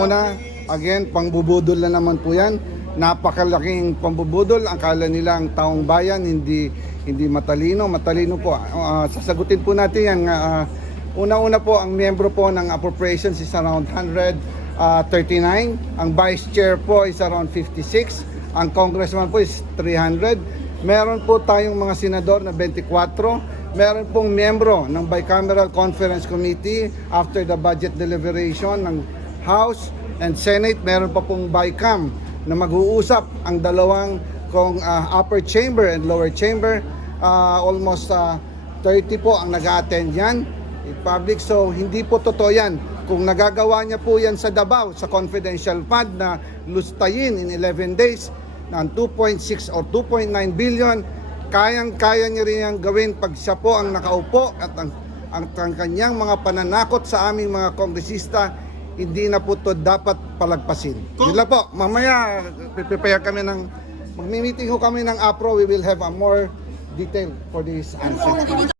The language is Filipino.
Una-una, again, pangbubudol na naman po yan. Napakalaking pambubudol. Akala nila ang taong bayan hindi matalino. Matalino po. Sasagutin po natin yan. Una-una po, ang miyembro po ng appropriations is around 139. Ang vice chair po is around 56. Ang congressman po is 300. Meron po tayong mga senador na 24. Meron pong miyembro ng Bicameral Conference Committee after the budget deliberation ng House and Senate. Meron pa pong BICAM na mag-uusap ang dalawang upper chamber and lower chamber. Almost 30 po ang nag-attend yan in public. So hindi po totoo yan. Kung nagagawa niya po yan sa Davao, sa confidential fund na lustayin in 11 days ng 2.6 or 2.9 billion, kayang-kaya niya rin yung gawin pag siya po ang nakaupo at ang kanyang mga pananakot sa aming mga kongresista, hindi na po ito dapat palagpasin. Yun lang po, mamaya prepare kami mag-meeting ho kami ng APRO, we will have a more detail for this answer.